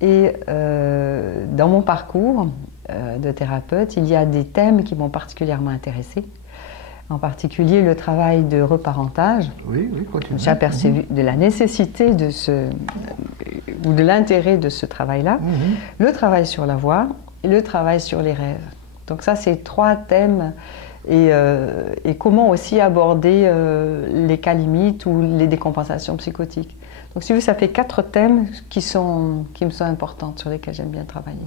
Et dans mon parcours de thérapeute, il y a des thèmes qui m'ont particulièrement intéressée. En particulier le travail de reparentage. Oui, continue. J'ai aperçu de la nécessité ou de l'intérêt de ce travail-là, le travail sur la voix et le travail sur les rêves. Donc ça, c'est 3 thèmes et comment aussi aborder les cas limites ou les décompensations psychotiques. Donc si vous voulez, ça fait 4 thèmes qui me sont importants, sur lesquels j'aime bien travailler.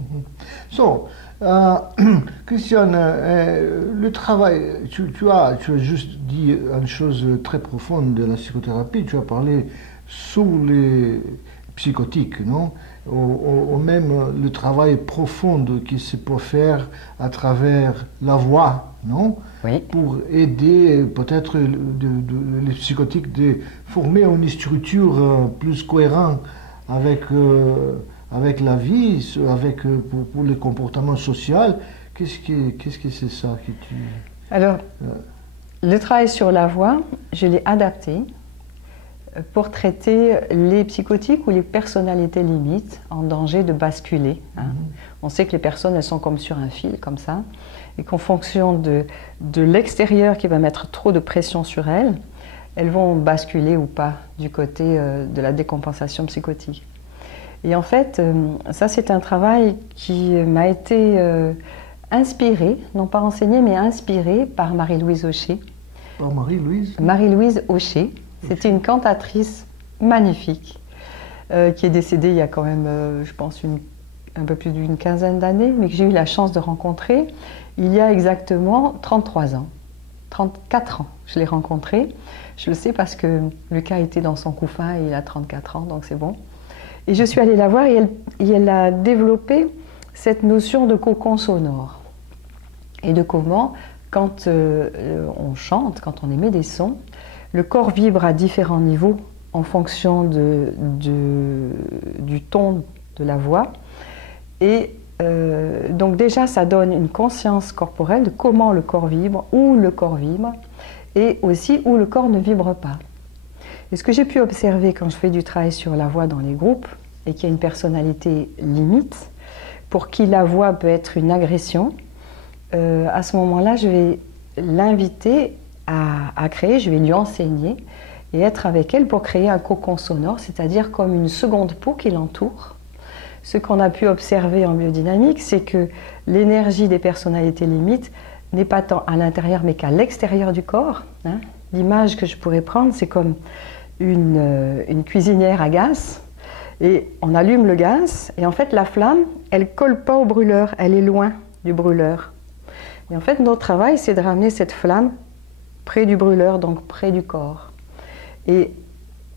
So, Christiane, le travail, tu as juste dit une chose très profonde de la psychothérapie, tu as parlé sur les psychotiques, non? Ou même le travail profond qui se peut faire à travers la voix, non? Oui. Pour aider peut-être les psychotiques de former une structure plus cohérente avec la vie, pour le comportement social. Qu'est-ce que c'est ça que tu... Alors, le travail sur la voix, je l'ai adapté pour traiter les psychotiques ou les personnalités limites en danger de basculer. On sait que les personnes, elles sont comme sur un fil, comme ça, et qu'en fonction de l'extérieur qui va mettre trop de pression sur elles, elles vont basculer ou pas du côté de la décompensation psychotique. Et en fait, ça c'est un travail qui m'a été inspiré, non pas enseigné, mais inspiré par Marie-Louise Aucher. Par Marie-Louise? Marie-Louise Aucher. C'était une cantatrice magnifique qui est décédée il y a quand même, je pense, un peu plus d'une quinzaine d'années, mais que j'ai eu la chance de rencontrer il y a exactement 33 ans. 34 ans, je l'ai rencontrée. Je le sais parce que Lucas était dans son couffin et il a 34 ans, donc c'est bon. Et je suis allée la voir et elle a développé cette notion de cocon sonore. Et de comment, quand on chante, quand on émet des sons, le corps vibre à différents niveaux en fonction du ton de la voix. Et donc déjà, ça donne une conscience corporelle de comment le corps vibre, où le corps vibre, et aussi où le corps ne vibre pas. Et ce que j'ai pu observer quand je fais du travail sur la voix dans les groupes, et qu'il y a une personnalité limite, pour qui la voix peut être une agression, à ce moment-là, je vais l'inviter à créer, je vais lui enseigner et être avec elle pour créer un cocon sonore, c'est-à-dire comme une seconde peau qui l'entoure. Ce qu'on a pu observer en biodynamique, c'est que l'énergie des personnalités limites n'est pas tant à l'intérieur mais qu'à l'extérieur du corps. L'image que je pourrais prendre, c'est comme une cuisinière à gaz, et on allume le gaz, et en fait la flamme, elle ne colle pas au brûleur, elle est loin du brûleur. Et en fait, notre travail, c'est de ramener cette flamme près du brûleur, donc près du corps. Et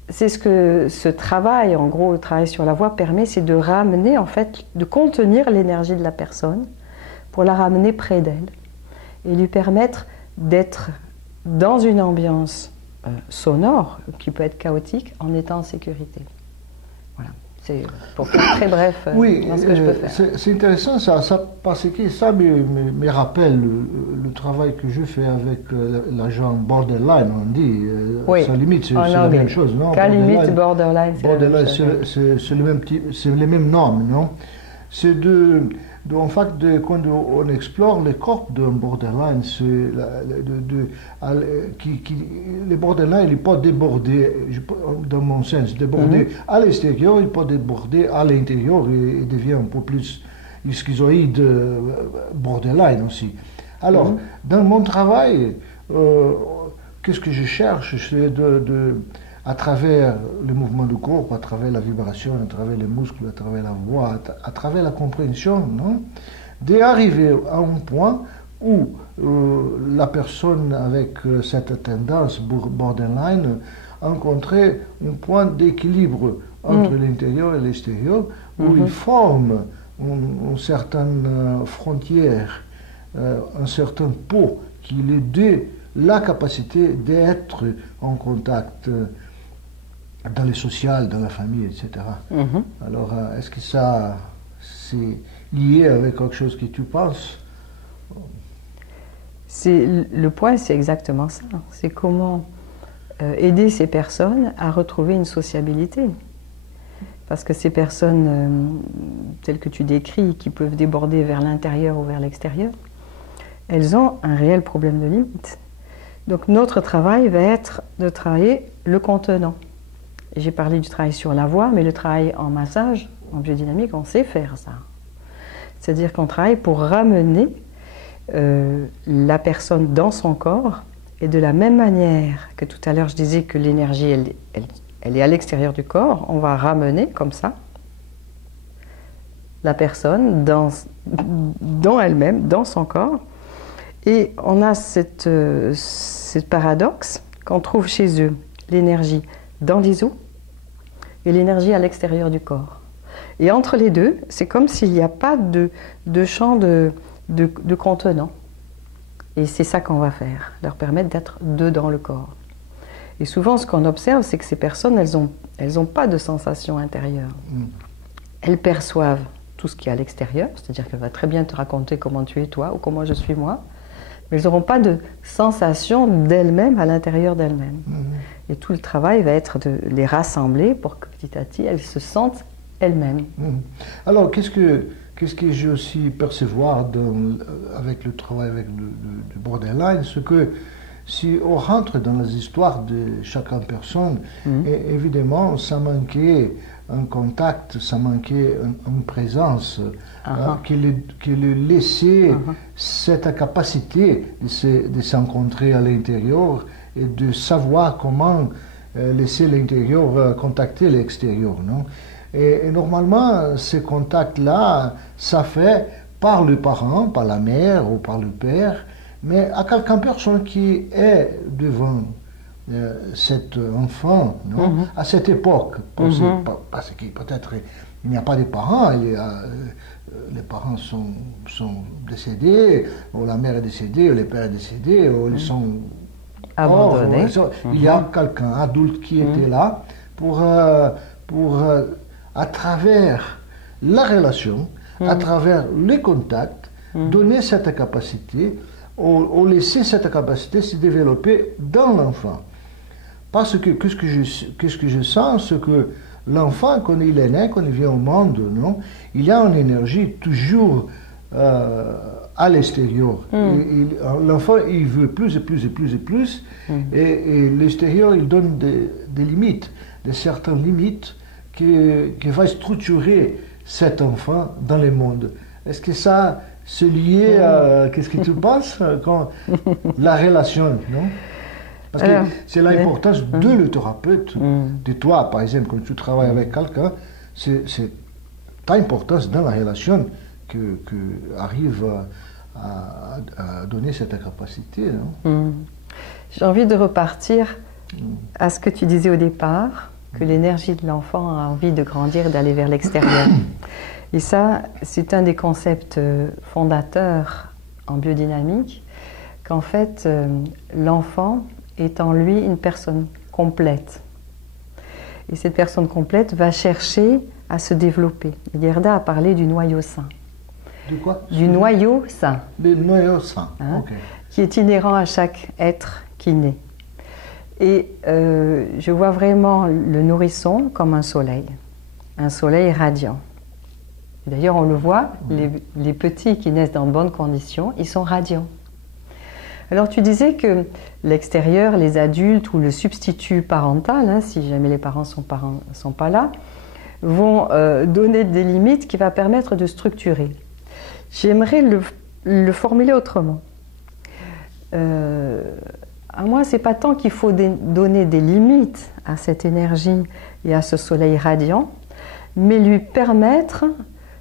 c'est ce que ce travail, en gros, le travail sur la voix permet, c'est de ramener, en fait, de contenir l'énergie de la personne pour la ramener près d'elle et lui permettre d'être dans une ambiance sonore, qui peut être chaotique, en étant en sécurité. Voilà. C'est pour faire très bref oui, dans ce que je peux faire. C'est intéressant ça, parce que ça me rappelle le travail que je fais avec l'agent borderline, on dit. Oui. Sans limite, c'est la même chose, non? Cas limite, borderline, c'est le même nom, non? C'est en fait, quand on explore le corps d'un borderline, le borderline, il peut déborder, dans mon sens, déborder à l'extérieur, il peut déborder à l'intérieur et devient un peu plus schizoïde, borderline aussi. Alors, dans mon travail, qu'est-ce que je cherche? C'est à travers le mouvement du corps, à travers la vibration, à travers les muscles, à travers la voix, à travers la compréhension, non? D'arriver à un point où la personne avec cette tendance borderline rencontrer un point d'équilibre entre l'intérieur et l'extérieur, où il forme une certaine frontière, un certain pot qui lui donne la capacité d'être en contact dans le social, dans la famille, etc. Alors, est-ce que ça, c'est lié avec quelque chose que tu penses? Le point, c'est exactement ça. C'est comment aider ces personnes à retrouver une sociabilité. parce que ces personnes telles que tu décris, qui peuvent déborder vers l'intérieur ou vers l'extérieur, elles ont un réel problème de limite. Donc notre travail va être de travailler le contenant. J'ai parlé du travail sur la voix, mais le travail en massage, en biodynamique, on sait faire ça. C'est-à-dire qu'on travaille pour ramener la personne dans son corps, et de la même manière que tout à l'heure je disais que l'énergie elle est à l'extérieur du corps, on va ramener comme ça la personne dans elle-même, dans son corps. Et on a ce paradoxe qu'on trouve chez eux, l'énergie dans les os et l'énergie à l'extérieur du corps. Et entre les deux, c'est comme s'il n'y a pas de champ de contenant. Et c'est ça qu'on va faire, leur permettre d'être dedans le corps. Et souvent, ce qu'on observe, c'est que ces personnes, elles ont pas de sensation intérieure. Elles perçoivent tout ce qui est à l'extérieur, c'est-à-dire qu'elle va très bien te raconter comment tu es toi ou comment je suis moi, mais elles n'auront pas de sensation d'elles-mêmes à l'intérieur d'elles-mêmes. Et tout le travail va être de les rassembler pour que petit à petit, elles se sentent elles-mêmes. Alors, qu'est-ce que j'ai aussi percevoir avec le travail avec le borderline, c'est que si on rentre dans les histoires de chaque personne, et évidemment, ça manquait un contact, ça manquait une présence qui lui laissait cette capacité de s'encontrer à l'intérieur et de savoir comment laisser l'intérieur contacter l'extérieur, non? Et normalement, ces contacts-là, ça fait par le parent, par la mère ou par le père, mais à quelqu'un personne qui est devant cet enfant, non? À cette époque, parce que peut-être il n'y a pas de parents, les parents sont décédés, ou la mère est décédée, ou le père est décédé, ou ils sont abandonnés. Il y a quelqu'un adulte qui était là pour à travers la relation, à travers les contacts, donner cette capacité, ou laisser cette capacité se développer dans l'enfant. Parce que qu'est-ce que je sens, c'est que l'enfant, quand il est né, quand il vient au monde, non, il y a une énergie toujours à l'extérieur. L'enfant, il veut plus et plus et plus et plus, et l'extérieur, il donne des limites, certaines limites qui va structurer cet enfant dans le monde. Est-ce que ça c'est lié à qu'est-ce que tu penses quand la relation, non? Parce que c'est l'importance de le thérapeute, de toi par exemple quand tu travailles avec quelqu'un, c'est ta importance dans la relation que arrive à donner cette capacité, non? J'ai envie de repartir à ce que tu disais au départ, que l'énergie de l'enfant a envie de grandir, d'aller vers l'extérieur. Et ça, c'est un des concepts fondateurs en biodynamique, qu'en fait, l'enfant est en lui une personne complète. Et cette personne complète va chercher à se développer. Gerda a parlé du noyau sain. De quoi? Du noyau sain. Du noyau sain, ok. Qui est inhérent à chaque être qui naît. Et je vois vraiment le nourrisson comme un soleil radiant. D'ailleurs, on le voit, les petits qui naissent dans de bonnes conditions, ils sont radiants. Alors tu disais que l'extérieur, les adultes ou le substitut parental, si jamais les parents sont pas là, vont donner des limites qui vont permettre de structurer. J'aimerais le formuler autrement. À moi, c'est pas tant qu'il faut donner des limites à cette énergie et à ce soleil radiant, mais lui permettre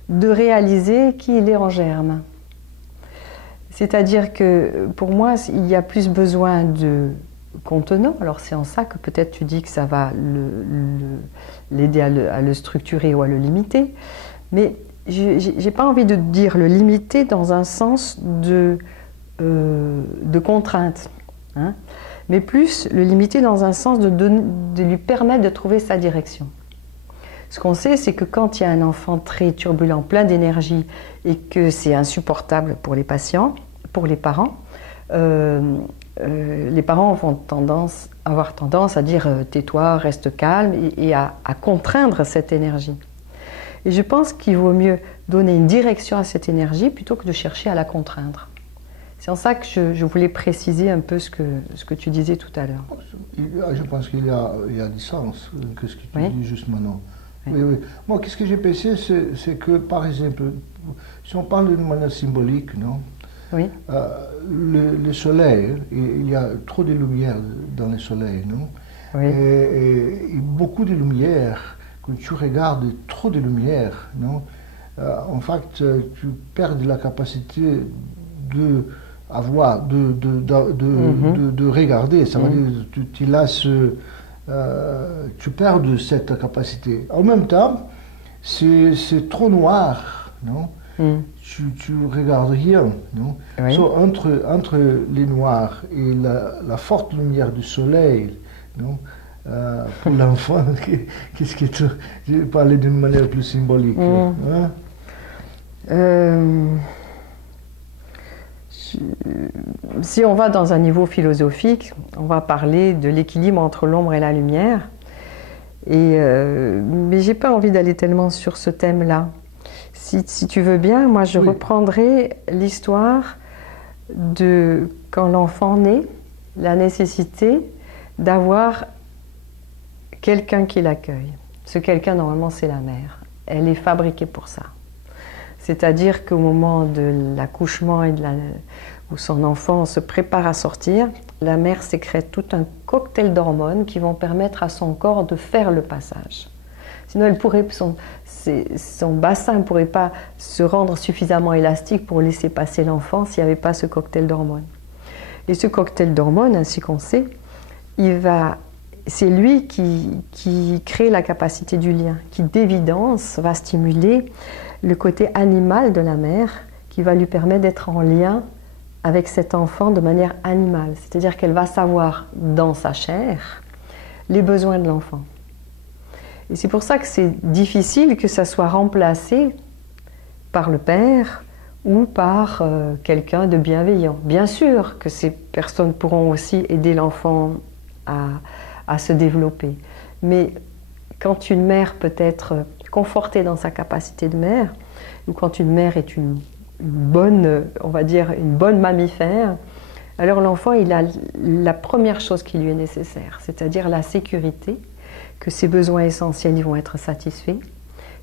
de réaliser qui il est en germe. C'est-à-dire que pour moi, il y a plus besoin de contenant. Alors c'est en ça que peut-être tu dis que ça va l'aider à le structurer ou à le limiter. Mais j'ai pas envie de dire le limiter dans un sens de contrainte. Mais plus le limiter dans un sens de lui permettre de trouver sa direction. Ce qu'on sait, c'est que quand il y a un enfant très turbulent, plein d'énergie, et que c'est insupportable pour les patients, pour les parents, les parents vont avoir tendance à dire tais-toi, reste calme et à contraindre cette énergie. Et je pense qu'il vaut mieux donner une direction à cette énergie plutôt que de chercher à la contraindre. C'est en ça que je voulais préciser un peu ce que tu disais tout à l'heure. Je pense qu'il y a du sens que ce que tu dis juste maintenant. Oui. Oui, oui. Moi, qu'est-ce que j'ai pensé, c'est que, par exemple, si on parle d'une manière symbolique, non? Oui. Le soleil, il y a trop de lumière dans le soleil, non? Oui. Et beaucoup de lumière, quand tu regardes trop de lumière, non? En fait, tu perds la capacité de regarder. Ça veut dire que tu lasses, tu perds de cette capacité. En même temps, c'est trop noir, non? Tu regardes rien, non? Oui. So, entre les noirs et la forte lumière du soleil, non? Pour l'enfant, qu'est-ce que tu... Je vais parler d'une manière plus symbolique. Hein? Si on va dans un niveau philosophique, on va parler de l'équilibre entre l'ombre et la lumière. Mais j'ai pas envie d'aller tellement sur ce thème-là. Si tu veux bien, moi je reprendrai l'histoire de quand l'enfant naît, la nécessité d'avoir quelqu'un qui l'accueille. Ce quelqu'un, normalement, c'est la mère. Elle est fabriquée pour ça. C'est-à-dire qu'au moment de l'accouchement et où son enfant se prépare à sortir, la mère sécrète tout un cocktail d'hormones qui vont permettre à son corps de faire le passage. Sinon, son bassin ne pourrait pas se rendre suffisamment élastique pour laisser passer l'enfant s'il n'y avait pas ce cocktail d'hormones. Et ce cocktail d'hormones, ainsi qu'on sait, c'est lui qui crée la capacité du lien, qui d'évidence va stimuler le côté animal de la mère, qui va lui permettre d'être en lien avec cet enfant de manière animale. C'est-à-dire qu'elle va savoir dans sa chair les besoins de l'enfant. Et c'est pour ça que c'est difficile que ça soit remplacé par le père ou par quelqu'un de bienveillant. Bien sûr que ces personnes pourront aussi aider l'enfant à se développer. Mais quand une mère peut être confortée dans sa capacité de mère, ou quand une mère est une bonne, on va dire, une bonne mammifère, alors l'enfant, il a la première chose qui lui est nécessaire, c'est-à-dire la sécurité, que ses besoins essentiels ils vont être satisfaits,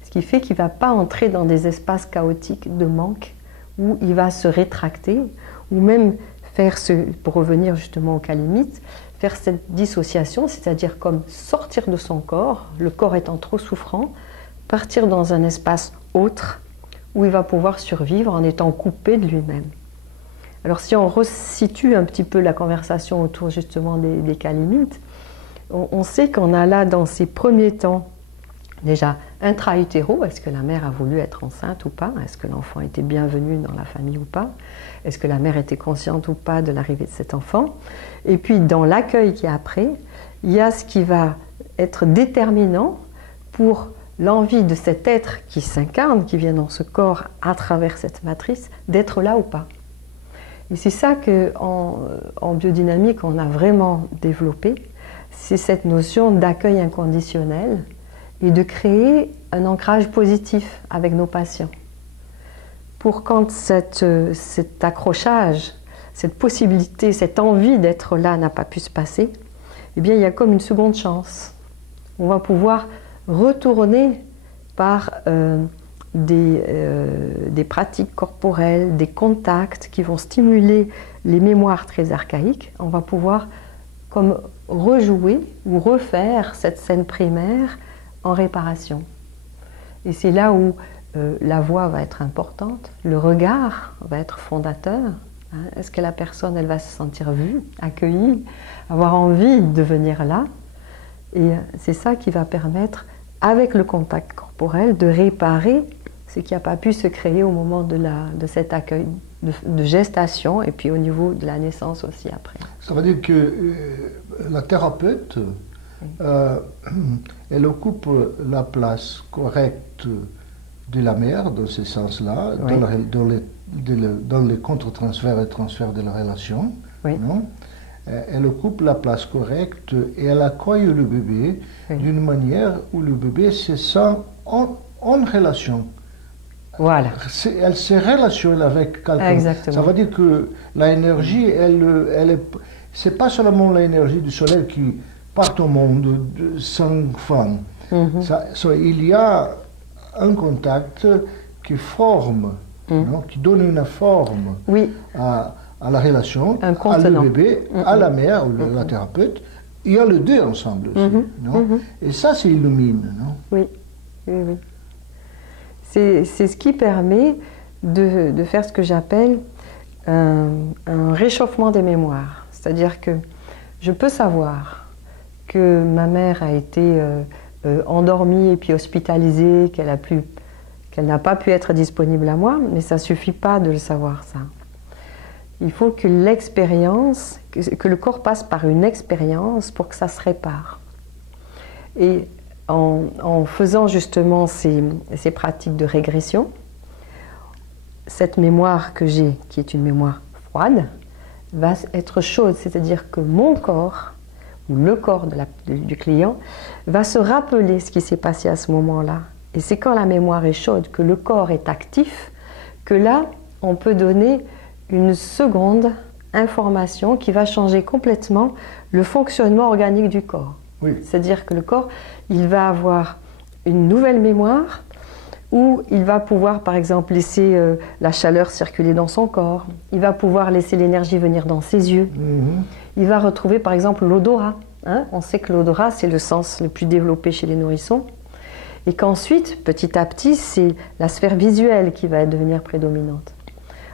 ce qui fait qu'il ne va pas entrer dans des espaces chaotiques de manque, où il va se rétracter, ou même faire pour revenir justement au cas limite, faire cette dissociation, c'est-à-dire comme sortir de son corps, le corps étant trop souffrant, partir dans un espace autre, où il va pouvoir survivre en étant coupé de lui-même. Alors si on resitue un petit peu la conversation autour justement des cas limites, on sait qu'on a là dans ces premiers temps, déjà intra-utéro, est-ce que la mère a voulu être enceinte ou pas? Est-ce que l'enfant était bienvenu dans la famille ou pas? Est-ce que la mère était consciente ou pas de l'arrivée de cet enfant? Et puis dans l'accueil qui est après, il y a ce qui va être déterminant pour l'envie de cet être qui s'incarne, qui vient dans ce corps à travers cette matrice, d'être là ou pas. Et c'est ça qu'en biodynamique, on a vraiment développé, c'est cette notion d'accueil inconditionnel et de créer un ancrage positif avec nos patients. Pour quand cet accrochage, cette possibilité, cette envie d'être là n'a pas pu se passer, eh bien il y a comme une seconde chance. On va pouvoir retourner par des pratiques corporelles, des contacts qui vont stimuler les mémoires très archaïques. On va pouvoir comme rejouer ou refaire cette scène primaire en réparation. Et c'est là où la voix va être importante, le regard va être fondateur. Hein. Est-ce que la personne, elle va se sentir vue, accueillie, avoir envie de venir là? Et c'est ça qui va permettre, avec le contact corporel, de réparer ce qui n'a pas pu se créer au moment de cet accueil de gestation et puis au niveau de la naissance aussi après. Ça veut dire que la thérapeute, elle occupe la place correcte de la mère, dans ce sens-là, Oui. dans les contre-transferts et transferts de la relation. Oui. Non? Elle occupe la place correcte et elle accueille le bébé Oui. d'une manière où le bébé se sent en relation. Voilà. Elle se relationne avec quelqu'un. Exactement. Ça veut dire que l'énergie, c'est pas seulement l'énergie du soleil qui part au monde sans fin. Il y a un contact qui forme, non, qui donne une forme Oui. à la relation, Un à contenant. le bébé, à la mère, la thérapeute. Il y a les deux ensemble aussi. Non? Et ça illumine. Non? Oui. Oui, oui. C'est ce qui permet de faire ce que j'appelle un réchauffement des mémoires. C'est-à-dire que je peux savoir que ma mère a été endormie et puis hospitalisée, qu'elle n'a pas pu être disponible à moi, mais ça ne suffit pas de le savoir, ça. Il faut que l'expérience, que le corps passe par une expérience pour que ça se répare. Et en faisant justement ces pratiques de régression, cette mémoire que j'ai, qui est une mémoire froide, va être chaude, c'est-à-dire que mon corps, ou le corps du client, va se rappeler ce qui s'est passé à ce moment-là. Et c'est quand la mémoire est chaude, que le corps est actif, que là, on peut donner une seconde information qui va changer complètement le fonctionnement organique du corps. Oui. C'est-à-dire que le corps, il va avoir une nouvelle mémoire où il va pouvoir, par exemple, laisser la chaleur circuler dans son corps. Il va pouvoir laisser l'énergie venir dans ses yeux. Il va retrouver, par exemple, l'odorat. Hein? On sait que l'odorat, c'est le sens le plus développé chez les nourrissons. Et qu'ensuite, petit à petit, c'est la sphère visuelle qui va devenir prédominante.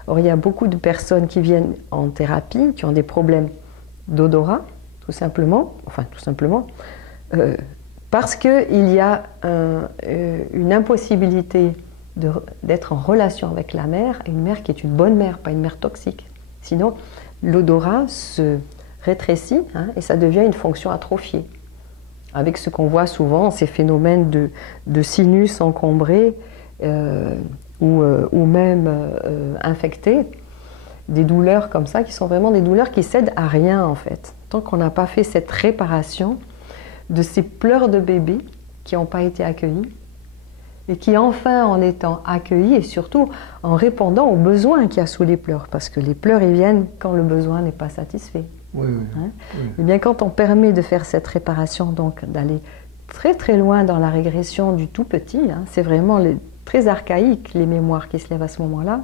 Or, il y a beaucoup de personnes qui viennent en thérapie, qui ont des problèmes d'odorat, tout simplement, parce qu'il y a une impossibilité d'être en relation avec la mère, et une mère qui est une bonne mère, pas une mère toxique. Sinon, l'odorat se rétrécit, hein, et ça devient une fonction atrophiée. Avec ce qu'on voit souvent, ces phénomènes de sinus encombrés, ou même infectés, des douleurs comme ça, qui sont vraiment des douleurs qui cèdent à rien en fait. Tant qu'on n'a pas fait cette réparation de ces pleurs de bébés qui n'ont pas été accueillis, et qui enfin en étant accueillis, et surtout en répondant aux besoins qu'il y a sous les pleurs, parce que les pleurs ils viennent quand le besoin n'est pas satisfait. Oui, oui, Hein? oui. Et bien quand on permet de faire cette réparation, donc d'aller très très loin dans la régression du tout petit, hein, c'est vraiment très archaïque les mémoires qui se lèvent à ce moment-là.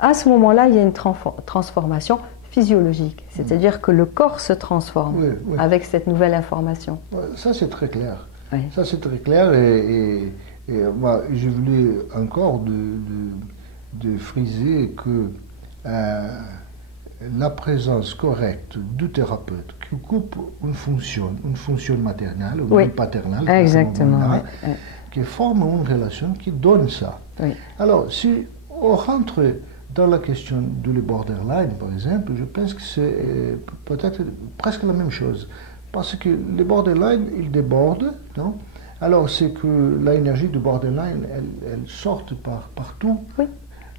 À ce moment-là, il y a une transformation physiologique, c'est-à-dire que le corps se transforme avec cette nouvelle information. Ça c'est très clair. Oui. Ça c'est très clair et moi je voulais encore de friser que la présence correcte du thérapeute qui occupe une fonction maternelle ou paternelle, exactement, qui forme une relation qui donne ça. Oui. Alors, si on rentre dans la question du borderline, par exemple, je pense que c'est peut-être presque la même chose. Parce que le borderline, il déborde, non? Alors, c'est que l'énergie du borderline, elle sort partout. Oui.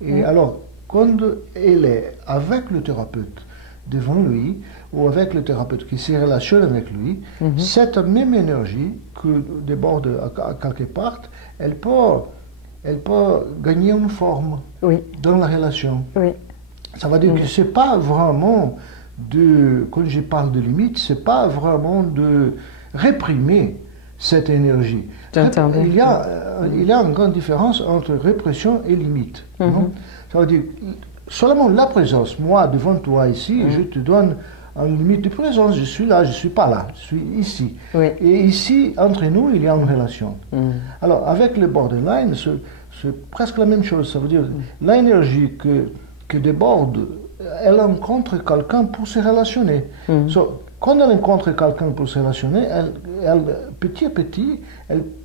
Et alors, quand elle est avec le thérapeute devant lui, ou avec le thérapeute qui se relationne avec lui, cette même énergie que déborde à quelque part, elle peut gagner une forme dans la relation. Oui. Ça veut dire que c'est pas vraiment quand je parle de limite, c'est pas vraiment de réprimer cette énergie. Il y a une grande différence entre répression et limite. Ça veut dire seulement la présence. Moi, devant toi ici, je te donne une limite de présence. Je suis là, je ne suis pas là, je suis ici. Oui. Et ici, entre nous, il y a une relation. Alors, avec le borderline, c'est presque la même chose. Ça veut dire l'énergie que déborde, elle rencontre quelqu'un pour se relationner. Quand elle rencontre quelqu'un pour se relationner, elle, petit à petit,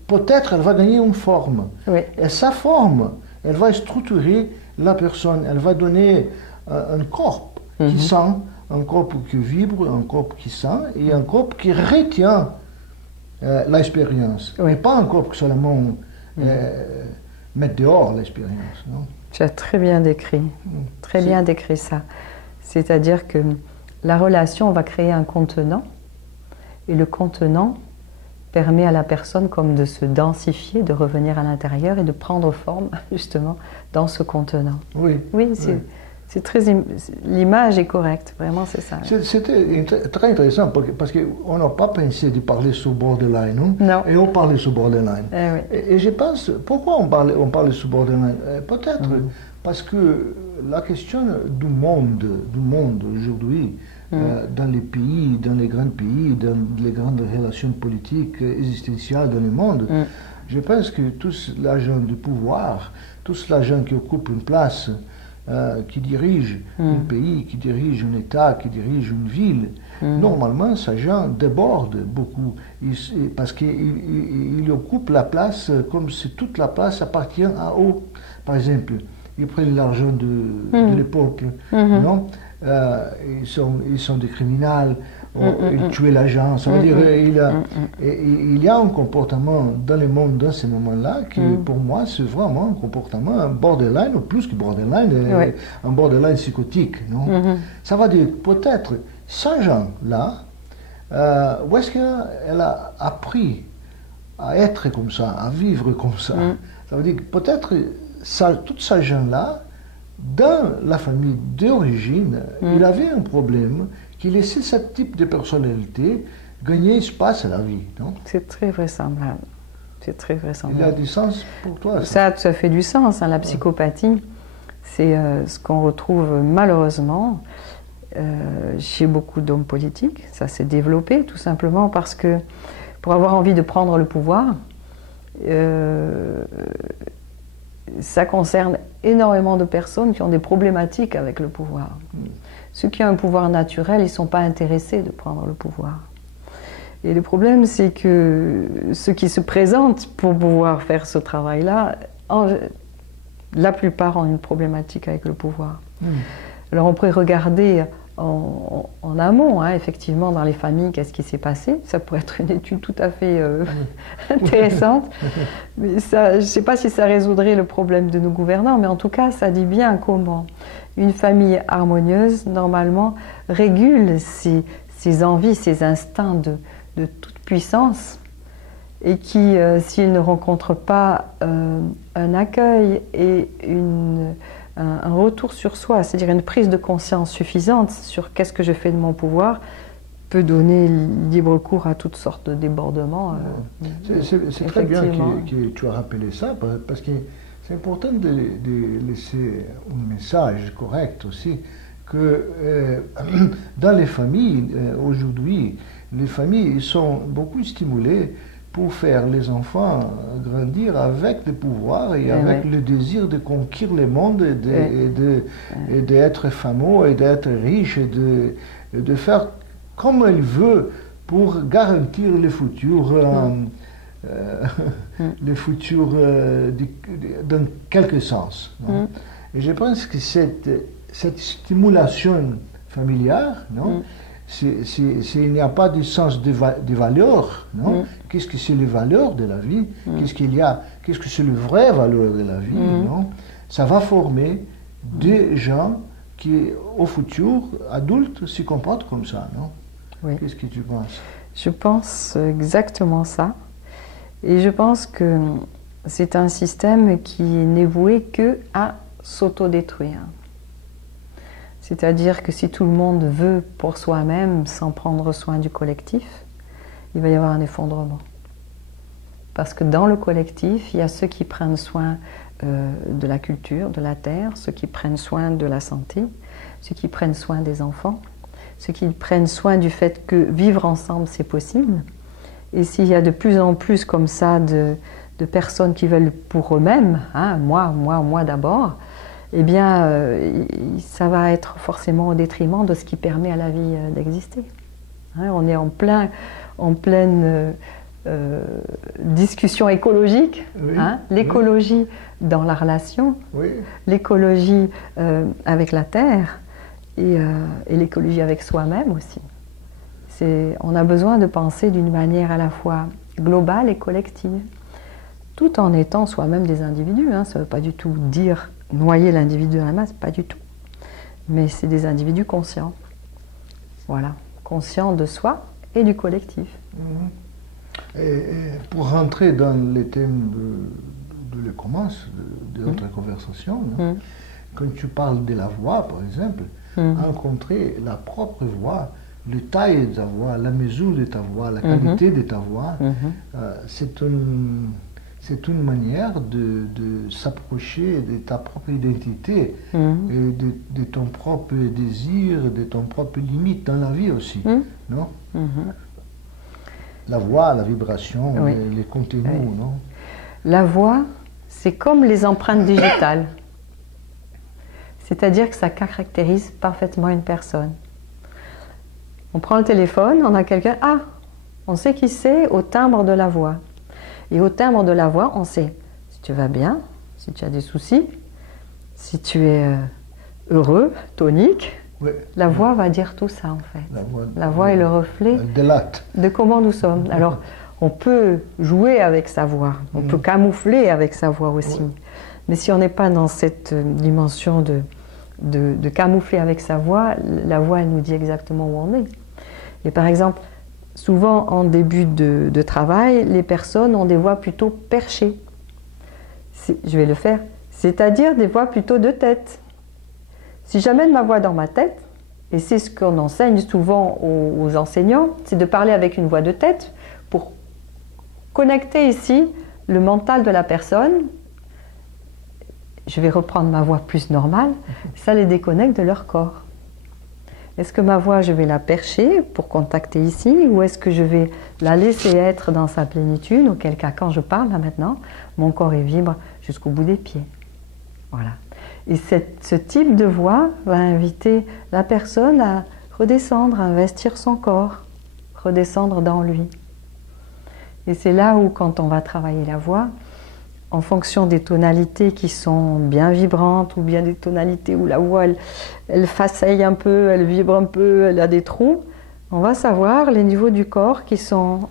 peut-être elle va gagner une forme. Oui. Et sa forme, elle va structurer la personne, elle va donner un corps qui sent, un corps qui vibre, un corps qui sent, et un corps qui retient l'expérience. Et pas un corps seulement mettre dehors l'expérience, non? Tu as très bien décrit, très bien décrit ça. C'est-à-dire que la relation va créer un contenant, et le contenant permet à la personne comme de se densifier, de revenir à l'intérieur et de prendre forme justement dans ce contenant. Oui. Oui, c'est très. L'image est correcte, vraiment, c'est ça. C'était très intéressant parce qu'on n'a pas pensé de parler sur borderline, non? Non. Et on parlait sur borderline. Oui. Et je pense, pourquoi on parle sur borderline? Peut-être parce que la question du monde aujourd'hui, dans les pays, dans les grands pays, dans les grandes relations politiques existentielles dans le monde, je pense que tous les gens du pouvoir, tous les gens qui occupent une place, qui dirige un pays, qui dirige un État, qui dirige une ville, normalement, ces gens débordent beaucoup parce qu'ils occupent la place comme si toute la place appartient à eux. Par exemple, ils prennent l'argent de peuple, non? Ils sont des criminels, ils tuent l'agent. Ça veut dire il y a un comportement dans le monde dans ce moment-là qui, pour moi, c'est vraiment un comportement borderline, ou plus que borderline, un borderline psychotique. Non? Ça veut dire peut-être, ces gens-là, où est-ce qu'elle a appris à être comme ça, à vivre comme ça? Ça veut dire que peut-être tous ces gens-là, dans la famille d'origine, il avait un problème qui laissait ce type de personnalité gagner espace à la vie. C'est très vraisemblable. C'est très vraisemblable. Il y a du sens pour toi, ça? Ça fait du sens. Hein. La psychopathie, c'est ce qu'on retrouve malheureusement chez beaucoup d'hommes politiques. Ça s'est développé tout simplement parce que pour avoir envie de prendre le pouvoir, ça concerne énormément de personnes qui ont des problématiques avec le pouvoir. Ceux qui ont un pouvoir naturel, ils ne sont pas intéressés de prendre le pouvoir. Et le problème, c'est que ceux qui se présentent pour pouvoir faire ce travail-là, la plupart ont une problématique avec le pouvoir. Alors on pourrait regarder en amont, hein, effectivement, dans les familles, qu'est-ce qui s'est passé. Ça pourrait être une étude tout à fait intéressante. Mais ça, je ne sais pas si ça résoudrait le problème de nos gouvernants, mais en tout cas, ça dit bien comment une famille harmonieuse, normalement, régule ses envies, ses instincts de toute puissance, et qui, s'ils ne rencontrent pas un accueil et un retour sur soi, c'est-à-dire une prise de conscience suffisante sur qu'est-ce que je fais de mon pouvoir, peut donner libre cours à toutes sortes de débordements. C'est très bien que tu as rappelé ça, parce que c'est important de laisser un message correct aussi, que dans les familles, aujourd'hui, les familles sont beaucoup stimulées pour faire les enfants grandir avec le pouvoir et avec le désir de conquérir le monde et d'être fameux et d'être riche et de faire comme il veut pour garantir le futur, dans quelque sens. Et je pense que cette stimulation familiale, non? S'il n'y a pas de sens de valeur, non? Qu'est-ce que c'est les valeurs de la vie? Qu'est-ce que c'est le vrai valeur de la vie, non? Ça va former des gens qui, au futur, adultes, se comportent comme ça, non? Oui. Qu'est-ce que tu penses? Je pense exactement ça. Et je pense que c'est un système qui n'est voué qu'à s'autodétruire. C'est-à-dire que si tout le monde veut pour soi-même, sans prendre soin du collectif, il va y avoir un effondrement. Parce que dans le collectif, il y a ceux qui prennent soin de la culture, de la terre, ceux qui prennent soin de la santé, ceux qui prennent soin des enfants, ceux qui prennent soin du fait que vivre ensemble, c'est possible. Et s'il y a de plus en plus comme ça de personnes qui veulent pour eux-mêmes, hein, moi d'abord, eh bien, ça va être forcément au détriment de ce qui permet à la vie d'exister. Hein, on est en pleine discussion écologique, hein, l'écologie dans la relation, l'écologie avec la terre et l'écologie avec soi-même aussi. On a besoin de penser d'une manière à la fois globale et collective. tout en étant soi-même des individus. Hein. Ça ne veut pas du tout dire noyer l'individu dans la masse, pas du tout. Mais c'est des individus conscients. Voilà, conscients de soi et du collectif. Et pour rentrer dans les thèmes de le commence, de notre conversation, quand tu parles de la voix, par exemple, rencontrer la propre voix, le taille de ta voix, la mesure de ta voix, la qualité de ta voix, c'est une manière de s'approcher de ta propre identité, et de ton propre désir, de ton propre limite dans la vie aussi, non? La voix, la vibration, les contenus, non? La voix, c'est comme les empreintes digitales. C'est-à-dire que ça caractérise parfaitement une personne. On prend le téléphone, on a quelqu'un, on sait qui c'est au timbre de la voix. Et au timbre de la voix, on sait si tu vas bien, si tu as des soucis, si tu es heureux, tonique. La voix va dire tout ça en fait. La voix est le reflet de comment nous sommes. Alors, on peut jouer avec sa voix, on peut camoufler avec sa voix aussi. Mais si on n'est pas dans cette dimension de camoufler avec sa voix, la voix elle nous dit exactement où on est. Et par exemple, souvent en début de travail, les personnes ont des voix plutôt perchées. Je vais le faire, c'est-à-dire des voix plutôt de tête. Si j'amène ma voix dans ma tête, et c'est ce qu'on enseigne souvent aux enseignants, c'est de parler avec une voix de tête pour connecter ici le mental de la personne. Je vais reprendre ma voix plus normale, ça les déconnecte de leur corps. Est-ce que ma voix, je vais la percher pour contacter ici, ou est-ce que je vais la laisser être dans sa plénitude, auquel cas, quand je parle là maintenant, mon corps il vibre jusqu'au bout des pieds. Voilà. Et ce type de voix va inviter la personne à redescendre, à investir son corps, redescendre dans lui. Et c'est là où, quand on va travailler la voix, en fonction des tonalités qui sont bien vibrantes, ou bien des tonalités où la voix, elle faceille un peu, elle vibre un peu, elle a des trous, on va savoir les niveaux du corps qui sont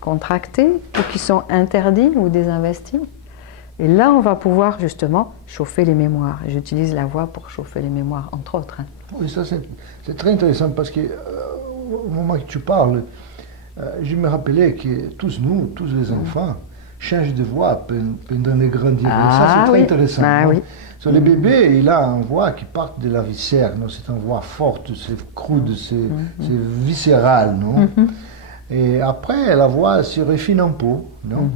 contractés, ou qui sont interdits ou désinvestis. Et là, on va pouvoir justement chauffer les mémoires. J'utilise la voix pour chauffer les mémoires, entre autres. Oui, ça c'est très intéressant parce que au moment que tu parles, je me rappelais que tous nous, tous les enfants, changent de voix pendant les grandir. Ça c'est très intéressant. Sur les bébés, il a une voix qui part de la viscère, c'est une voix forte, c'est crude, c'est viscéral, non? Et après, la voix se refine un peu, non?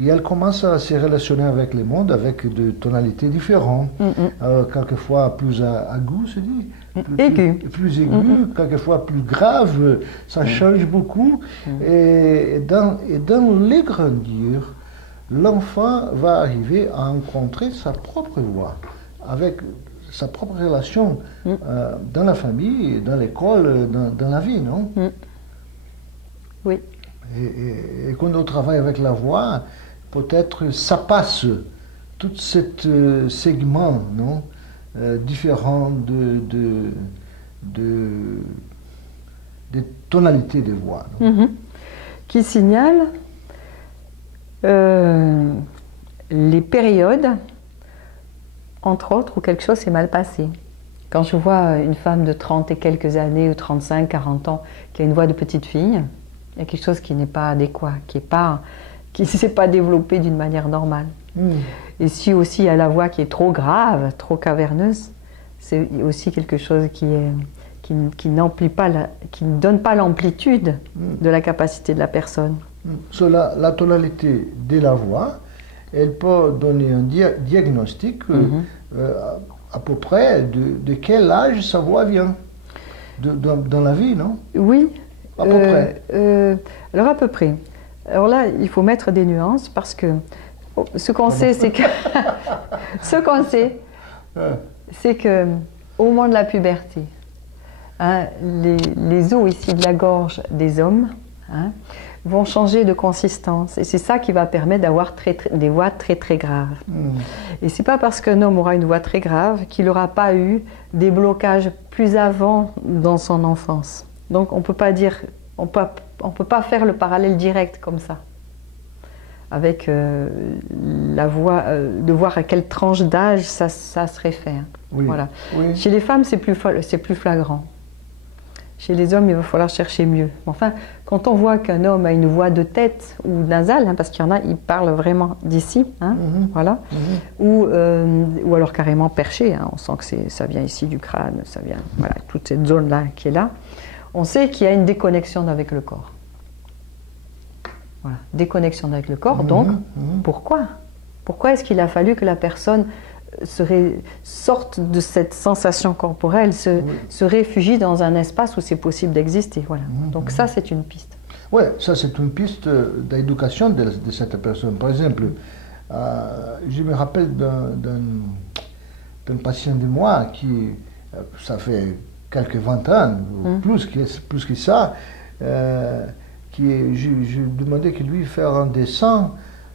Et elle commence à se relationner avec le monde avec des tonalités différentes. Quelquefois plus aigu, se dit. Plus aigu, quelquefois plus grave. Ça change beaucoup. Et dans les grandir, l'enfant va arriver à rencontrer sa propre voix, avec sa propre relation dans la famille, dans l'école, dans la vie, non? Oui. Et quand on travaille avec la voix, peut-être ça passe tout ce segment, non, différent des tonalités de voix, qui signale les périodes, entre autres, où quelque chose s'est mal passé. Quand je vois une femme de 30 et quelques années, ou 35, 40 ans, qui a une voix de petite fille, il y a quelque chose qui n'est pas adéquat, qui ne s'est pas développé d'une manière normale. Et si aussi il y a la voix qui est trop grave, trop caverneuse, c'est aussi quelque chose qui n'emplit pas, qui ne donne pas l'amplitude de la capacité de la personne. La tonalité de la voix, elle peut donner un diagnostic à peu près de quel âge sa voix vient dans la vie, non? Oui. À peu près. Alors à peu près. Alors là, il faut mettre des nuances parce que ce qu'on sait, c'est que c'est que au moment de la puberté, les os ici de la gorge des hommes vont changer de consistance et c'est ça qui va permettre d'avoir des voix très très graves. Et c'est pas parce qu'un homme aura une voix très grave qu'il n'aura pas eu des blocages plus avant dans son enfance. Donc on peut pas dire, on peut pas faire le parallèle direct comme ça. avec la voix, de voir à quelle tranche d'âge ça se réfère. Oui. Voilà. Oui. Chez les femmes, c'est plus flagrant. Chez les hommes, il va falloir chercher mieux. Enfin, quand on voit qu'un homme a une voix de tête ou nasale, hein, parce qu'il y en a, ils parlent vraiment d'ici, hein, voilà, ou alors carrément perché, hein, on sent que ça vient ici du crâne, ça vient, voilà, toute cette zone-là qui est là, on sait qu'il y a une déconnexion avec le corps. Voilà, déconnexion avec le corps, donc pourquoi? Pourquoi est-ce qu'il a fallu que la personne sorte de cette sensation corporelle, se réfugie dans un espace où c'est possible d'exister. Voilà. Donc ça, c'est une piste. Oui, ça c'est une piste d'éducation de cette personne. Par exemple, je me rappelle d'un patient de moi qui, ça fait quelques 20 ans, plus que ça, je demandais qu'il lui faire un dessin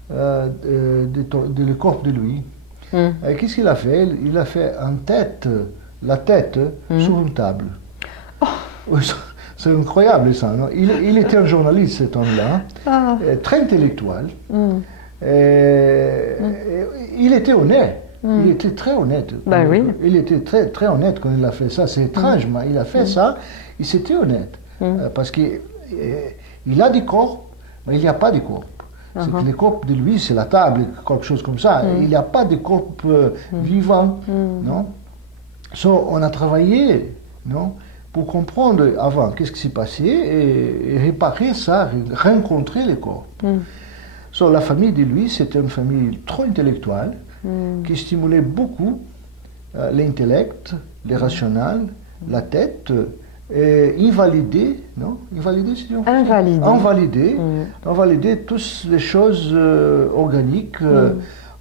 de le corps de lui. Et qu'est-ce qu'il a fait? Il a fait la tête sur une table. Oh. C'est incroyable ça, non? Il était un journaliste, cet homme-là, très intellectuel. Il était honnête. Il était très honnête. Ben oui. Il était très, très honnête quand il a fait ça. C'est étrange, mais il a fait ça, il s'était honnête. Parce qu'il a des corps, mais il n'y a pas de corps. C'est que le corps de lui, c'est la table, quelque chose comme ça. Il n'y a pas de corps vivant, non? On a travaillé, non, pour comprendre avant qu'est-ce qui s'est passé et réparer ça, rencontrer les corps. La famille de lui, c'était une famille trop intellectuelle qui stimulait beaucoup l'intellect, le rationnel, la tête. Invalider, non? Invalider, c'est invalider toutes les choses organiques,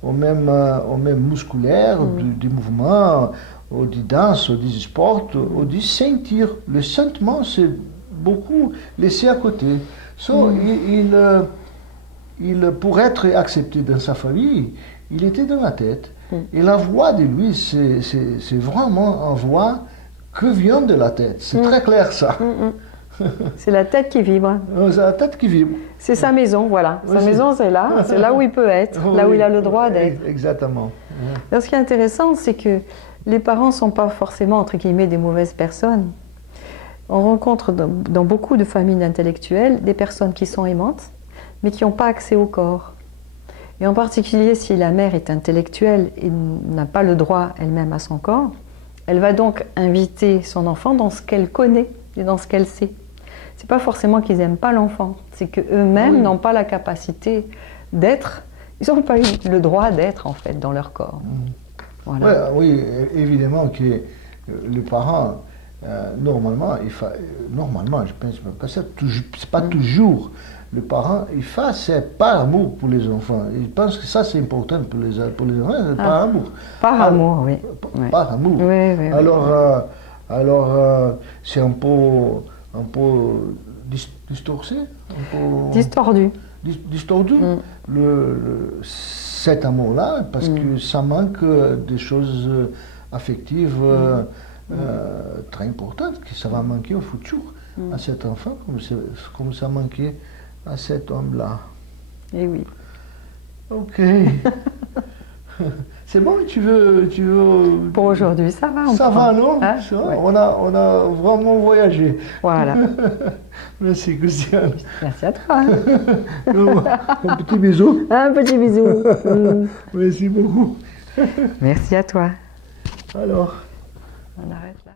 au même musculaire, du mouvement, ou du danse, ou du sport, ou du sentir. Le sentiment, c'est beaucoup laissé à côté. Pour être accepté dans sa famille, il était dans la tête. Et la voix de lui, c'est vraiment une voix que vient de la tête. C'est très clair ça. C'est la tête qui vibre. C'est la tête qui vibre. C'est sa maison, voilà. Sa maison, c'est là où il peut être, là où il a le droit d'être. Exactement. Alors, ce qui est intéressant, c'est que les parents ne sont pas forcément, entre guillemets, des mauvaises personnes. On rencontre dans beaucoup de familles d'intellectuels des personnes qui sont aimantes, mais qui n'ont pas accès au corps. Et en particulier, si la mère est intellectuelle et n'a pas le droit elle-même à son corps, elle va donc inviter son enfant dans ce qu'elle connaît et dans ce qu'elle sait. C'est pas forcément qu'ils n'aiment pas l'enfant, c'est qu'eux-mêmes n'ont pas la capacité d'être, ils n'ont pas eu le droit d'être en fait dans leur corps. Voilà. Oui, évidemment que les parents, normalement, je pense que c'est pas toujours. Le parent, il fait c'est par amour pour les enfants. Il pense que ça c'est important pour les enfants, c'est par amour. Par amour, oui. Par amour. Oui, alors, c'est un peu distordu. Distordu. Cet amour-là, parce que ça manque des choses affectives très importantes, que ça va manquer au futur à cet enfant, comme ça manquait à cet homme-là. Eh oui. Ok. C'est bon, tu veux... Pour aujourd'hui, ça va. Ça va, non? Hein? Ça va, on a vraiment voyagé. Voilà. Merci, Christiane. Merci à toi. Un petit bisou. Un petit bisou. Merci beaucoup. Merci à toi. Alors, on arrête là.